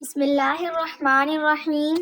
بسم اللہ الرحمن الرحیم۔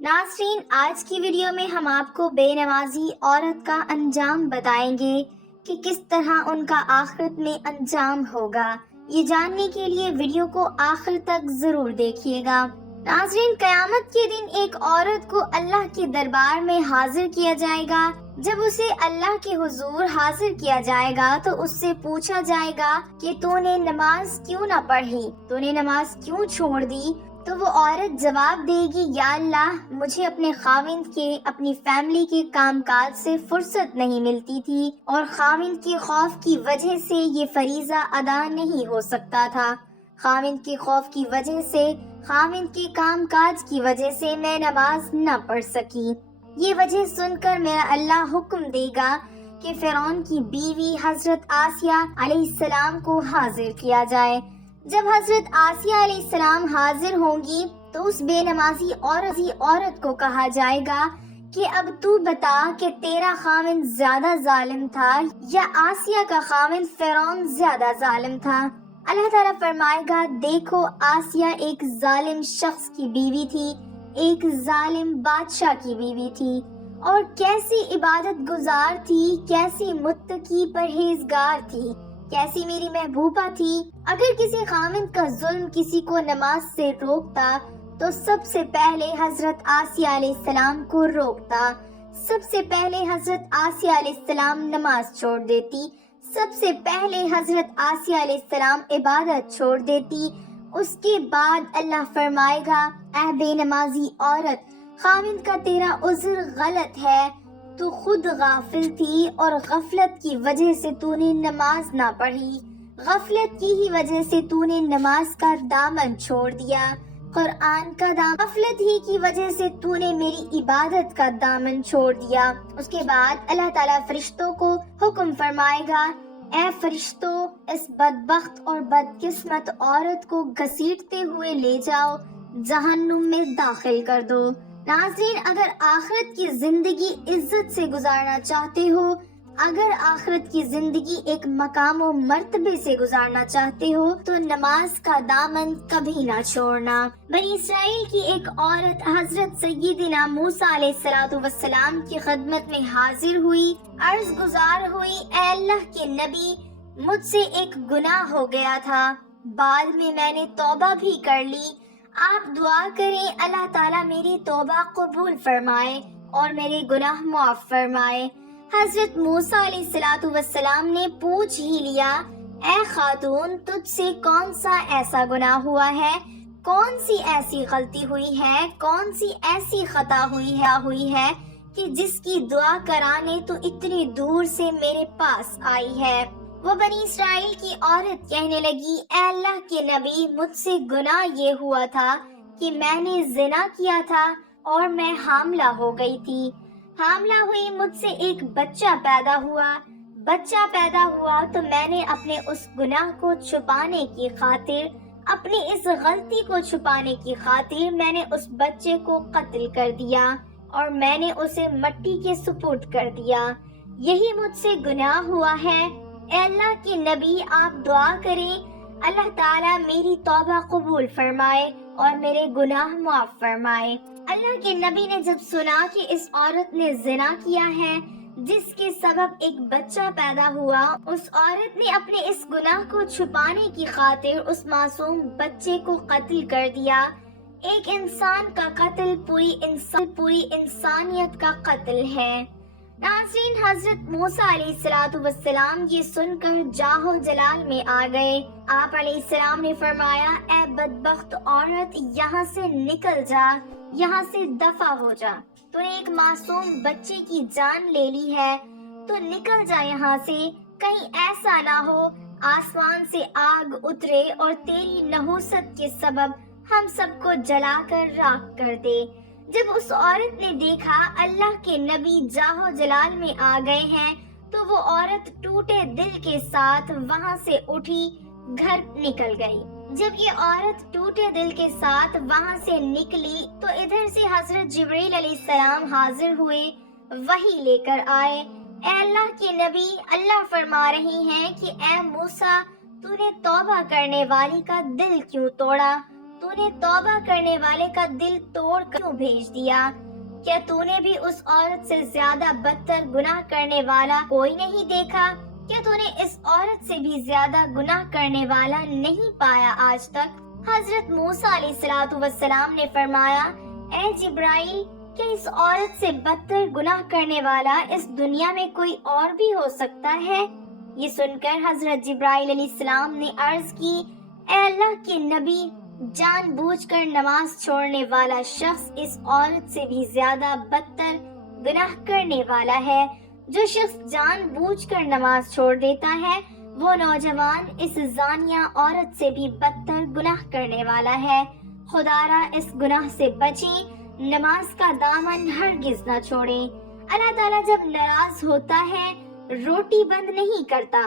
ناظرین، آج کی ویڈیو میں ہم آپ کو بے نمازی عورت کا انجام بتائیں گے کہ کس طرح ان کا آخرت میں انجام ہوگا۔ یہ جاننے کے لیے ویڈیو کو آخر تک ضرور دیکھیے گا۔ ناظرین، قیامت کے دن ایک عورت کو اللہ کے دربار میں حاضر کیا جائے گا۔ جب اسے اللہ کے حضور حاضر کیا جائے گا تو اس سے پوچھا جائے گا کہ تو نے نماز کیوں نہ پڑھی، تو نے نماز کیوں چھوڑ دی؟ تو وہ عورت جواب دے گی، یا اللہ، مجھے اپنے خاوند کے، اپنی فیملی کے کام کاج سے فرصت نہیں ملتی تھی اور خاوند کے خوف کی وجہ سے یہ فریضہ ادا نہیں ہو سکتا تھا۔ خاوند کے خوف کی وجہ سے، خاوند کے کام کاج کی وجہ سے میں نماز نہ پڑھ سکی۔ یہ وجہ سن کر میرا اللہ حکم دے گا کہ فرعون کی بیوی حضرت آسیہ علیہ السلام کو حاضر کیا جائے۔ جب حضرت آسیہ علیہ السلام حاضر ہوں گی تو اس بے نمازی عورت کو کہا جائے گا کہ اب تو بتا کہ تیرا خاوند زیادہ ظالم تھا یا آسیہ کا خاوند فرعون زیادہ ظالم تھا؟ اللہ تعالیٰ فرمائے گا، دیکھو، آسیہ ایک ظالم شخص کی بیوی تھی، ایک ظالم بادشاہ کی بیوی تھی، اور کیسی عبادت گزار تھی، کیسی متقی پرہیزگار تھی، کیسی میری محبوبہ تھی۔ اگر کسی خاوند کا ظلم کسی کو نماز سے روکتا تو سب سے پہلے حضرت آسیہ علیہ السلام کو روکتا، سب سے پہلے حضرت آسیہ علیہ السلام نماز چھوڑ دیتی، سب سے پہلے حضرت آسیہ علیہ السلام عبادت چھوڑ دیتی۔ اس کے بعد اللہ فرمائے گا، اے بے نمازی عورت، خاوند کا تیرا عذر غلط ہے، تو خود غافل تھی اور غفلت کی وجہ سے تو نے نماز نہ پڑھی، غفلت کی ہی وجہ سے تو نے نماز کا دامن چھوڑ دیا، قرآن کا دامن، غفلت ہی کی وجہ سے تو نے میری عبادت کا دامن چھوڑ دیا۔ اس کے بعد اللہ تعالیٰ فرشتوں کو حکم فرمائے گا، اے فرشتوں، اس بدبخت اور بدقسمت عورت کو گھسیٹتے ہوئے لے جاؤ، جہنم میں داخل کر دو۔ ناظرین، اگر آخرت کی زندگی عزت سے گزارنا چاہتے ہو، اگر آخرت کی زندگی ایک مقام و مرتبے سے گزارنا چاہتے ہو تو نماز کا دامن کبھی نہ چھوڑنا۔ بنی اسرائیل کی ایک عورت حضرت سیدنا موسیٰ علیہ السلام کی خدمت میں حاضر ہوئی، عرض گزار ہوئی، اے اللہ کے نبی، مجھ سے ایک گناہ ہو گیا تھا، بعد میں نے توبہ بھی کر لی، آپ دعا کریں اللہ تعالیٰ میری توبہ قبول فرمائے اور میرے گناہ معاف فرمائے۔ حضرت موسیٰ علیہ السلام نے پوچھ ہی لیا، اے خاتون، تجھ سے کون سا ایسا گناہ ہوا ہے، کون سی ایسی غلطی ہوئی ہے، کون سی ایسی خطا ہوئی ہے کہ جس کی دعا کرانے تو اتنی دور سے میرے پاس آئی ہے؟ وہ بنی اسرائیل کی عورت کہنے لگی، اے اللہ کے نبی، مجھ سے گناہ یہ ہوا تھا کہ میں نے زنا کیا تھا اور میں حاملہ ہو گئی تھی، حاملہ ہوئی، مجھ سے ایک بچہ پیدا ہوا تو میں نے اپنے اس گناہ کو چھپانے کی خاطر، اپنی اس غلطی کو چھپانے کی خاطر میں نے اس بچے کو قتل کر دیا اور میں نے اسے مٹی کے سپرد کر دیا، یہی مجھ سے گناہ ہوا ہے۔ اے اللہ کے نبی، آپ دعا کریں اللہ تعالیٰ میری توبہ قبول فرمائے اور میرے گناہ معاف فرمائے۔ اللہ کے نبی نے جب سنا کہ اس عورت نے زنا کیا ہے جس کے سبب ایک بچہ پیدا ہوا، اس عورت نے اپنے اس گناہ کو چھپانے کی خاطر اس معصوم بچے کو قتل کر دیا۔ ایک انسان کا قتل پوری انسانیت کا قتل ہے۔ ناظرین، حضرت موسیٰ علیہ السلام یہ سن کر جاہو جلال میں آ گئے۔ آپ علیہ السلام نے فرمایا، اے بدبخت عورت، یہاں سے نکل جا، یہاں سے دفع ہو جا، تو نے ایک معصوم بچے کی جان لے لی ہے، تو نکل جا یہاں سے، کہیں ایسا نہ ہو آسمان سے آگ اترے اور تیری نحوست کے سبب ہم سب کو جلا کر راکھ کر دے۔ جب اس عورت نے دیکھا اللہ کے نبی جاہو جلال میں آ گئے ہیں تو وہ عورت ٹوٹے دل کے ساتھ وہاں سے اٹھی، گھر نکل گئی۔ جب یہ عورت ٹوٹے دل کے ساتھ وہاں سے نکلی تو ادھر سے حضرت جبریل علیہ السلام حاضر ہوئے، وحی لے کر آئے۔ اے اللہ کے نبی، اللہ فرما رہی ہیں کہ اے موسیٰ، تو نے توبہ کرنے والی کا دل کیوں توڑا؟ تو نے توبہ کرنے والے کا دل توڑ کر کیوں بھیج دیا؟ کیا تو نے بھی اس عورت سے زیادہ بدتر گناہ کرنے والا کوئی نہیں دیکھا؟ کیا تو نے اس عورت سے بھی زیادہ گناہ کرنے والا نہیں پایا آج تک؟ حضرت موسیٰ علیہ السلام نے فرمایا، اے جبرائیل، کیا اس عورت سے بدتر گناہ کرنے والا اس دنیا میں کوئی اور بھی ہو سکتا ہے؟ یہ سن کر حضرت جبرائیل علیہ السلام نے عرض کی، اے اللہ کے نبی، جان بوجھ کر نماز چھوڑنے والا شخص اس عورت سے بھی زیادہ بدتر گناہ کرنے والا ہے۔ جو شخص جان بوجھ کر نماز چھوڑ دیتا ہے وہ نوجوان اس زانیہ عورت سے بھی بدتر گناہ کرنے والا ہے۔ خدا را اس گناہ سے بچیں، نماز کا دامن ہرگز نہ چھوڑیں۔ اللہ تعالیٰ جب ناراض ہوتا ہے روٹی بند نہیں کرتا،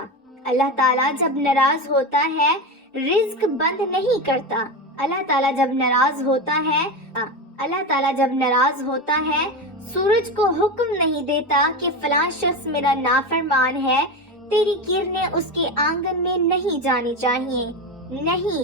اللہ تعالیٰ جب ناراض ہوتا ہے رزق بند نہیں کرتا، اللہ تعالیٰ جب ناراض ہوتا ہے سورج کو حکم نہیں دیتا کہ فلاں شخص میرا نافرمان ہے، تیری کرنیں اس کے آنگن میں نہیں جانی چاہیے۔ نہیں،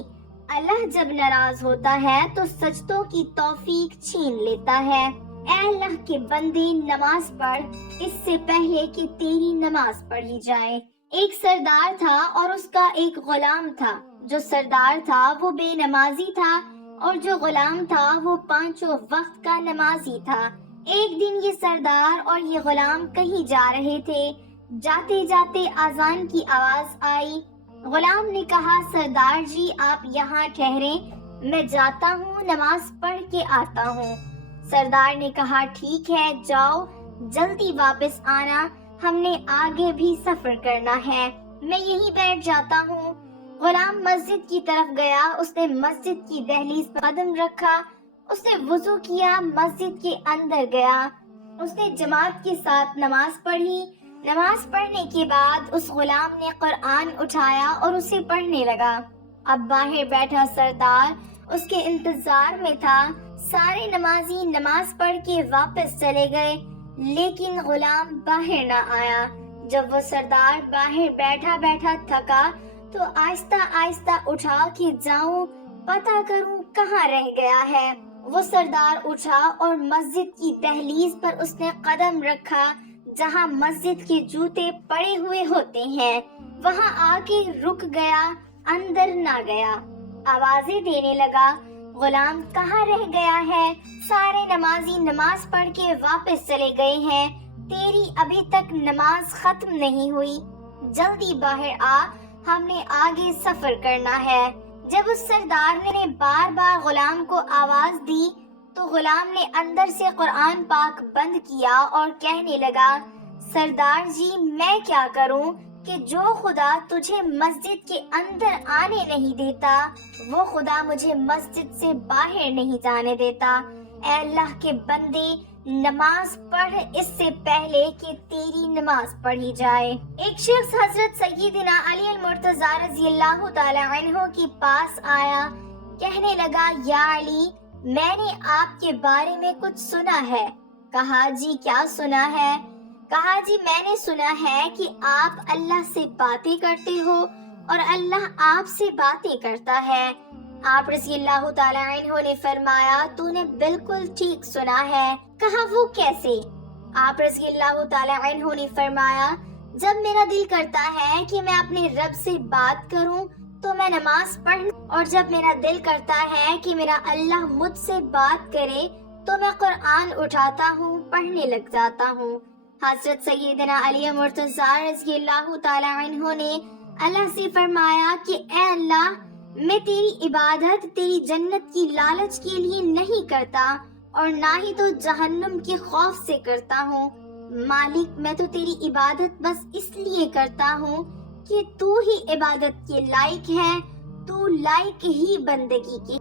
اللہ جب ناراض ہوتا ہے تو سجدوں کی توفیق چھین لیتا ہے۔ اے اللہ کے بندے، نماز پڑھ اس سے پہلے کہ تیری نماز پڑھی جائے۔ ایک سردار تھا اور اس کا ایک غلام تھا۔ جو سردار تھا وہ بے نمازی تھا اور جو غلام تھا وہ 5 وقت کا نمازی تھا۔ ایک دن یہ سردار اور یہ غلام کہیں جا رہے تھے۔ جاتے جاتے اذان کی آواز آئی۔ غلام نے کہا، سردار جی آپ یہاں ٹھہریں، میں جاتا ہوں نماز پڑھ کے آتا ہوں۔ سردار نے کہا، ٹھیک ہے جاؤ، جلدی واپس آنا، ہم نے آگے بھی سفر کرنا ہے، میں یہیں بیٹھ جاتا ہوں۔ غلام مسجد کی طرف گیا، اس نے مسجد کی دہلیز پر قدم رکھا، اس نے وضو کیا، مسجد کے اندر گیا، اس نے جماعت کے ساتھ نماز پڑھی۔ نماز پڑھنے کے بعد اس غلام نے قرآن اٹھایا اور اسے پڑھنے لگا۔ اب باہر بیٹھا سردار اس کے انتظار میں تھا۔ سارے نمازی نماز پڑھ کے واپس چلے گئے لیکن غلام باہر نہ آیا۔ جب وہ سردار باہر بیٹھا بیٹھا تھکا تو آہستہ آہستہ اٹھا کہ جاؤں پتہ کروں کہاں رہ گیا ہے۔ وہ سردار اٹھا اور مسجد کی دہلیز پر اس نے قدم رکھا جہاں مسجد کے جوتے پڑے ہوئے ہوتے ہیں، وہاں آ کے رک گیا، اندر نہ گیا۔ آوازیں دینے لگا، غلام کہاں رہ گیا ہے؟ سارے نمازی نماز پڑھ کے واپس چلے گئے ہیں، تیری ابھی تک نماز ختم نہیں ہوئی، جلدی باہر آ، ہم نے آگے سفر کرنا ہے۔ جب اس سردار نے بار بار غلام کو آواز دی تو غلام نے اندر سے قرآن پاک بند کیا اور کہنے لگا، سردار جی میں کیا کروں کہ جو خدا تجھے مسجد کے اندر آنے نہیں دیتا وہ خدا مجھے مسجد سے باہر نہیں جانے دیتا۔ اے اللہ کے بندے، نماز پڑھ اس سے پہلے کہ تیری نماز پڑھی جائے۔ ایک شخص حضرت سیدنا علی المرتضی رضی اللہ تعالی عنہ کے پاس آیا، کہنے لگا، یا علی، میں نے آپ کے بارے میں کچھ سنا ہے۔ کہا، جی کیا سنا ہے؟ کہا، جی میں نے سنا ہے کہ آپ اللہ سے باتیں کرتے ہو اور اللہ آپ سے باتیں کرتا ہے۔ آپ رضی اللہ تعالی عنہ نے فرمایا، تو نے بالکل ٹھیک سنا ہے۔ کہا، وہ کیسے؟ آپ رضی اللہ تعالی عنہ نے فرمایا، جب میرا دل کرتا ہے کہ میں اپنے رب سے بات کروں تو میں نماز پڑھوں، اور جب میرا دل کرتا ہے کہ میرا اللہ مجھ سے بات کرے تو میں قرآن اٹھاتا ہوں، پڑھنے لگ جاتا ہوں۔ حضرت سیدنا علی مرتضی رضی اللہ تعالی عنہ نے اللہ سے فرمایا کہ اے اللہ، میں تیری عبادت تیری جنت کی لالچ کے لیے نہیں کرتا اور نہ ہی تو جہنم کے خوف سے کرتا ہوں۔ مالک، میں تو تیری عبادت بس اس لیے کرتا ہوں کہ تو ہی عبادت کے لائق ہے، تو لائق ہی بندگی کی